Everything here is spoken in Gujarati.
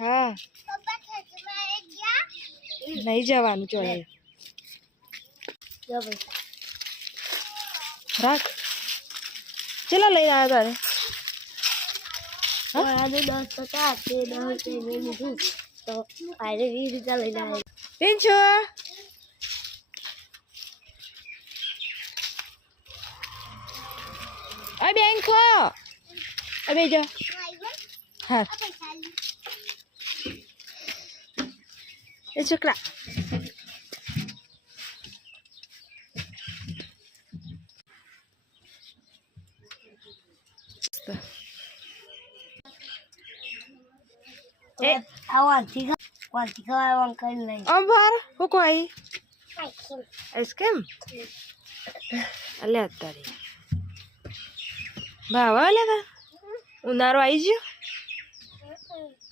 હા નહીં જવાનું ચોરે રાખ ચલા લઈ આવ્યા તારે આજે 10 હતા તે 10 લીધું તો આજે 20 રૂપિયા લઈને આવ્યા પિંચુ આ બેંક ખો આ બેજો હા એ છોકરા એ આવાથી ખાવા કઈ નહીં અંબાર હું કોઈ આઈસ્ક્રીમ અલ્યા તારી ભાવા લે ઉનાળો આવી ગયો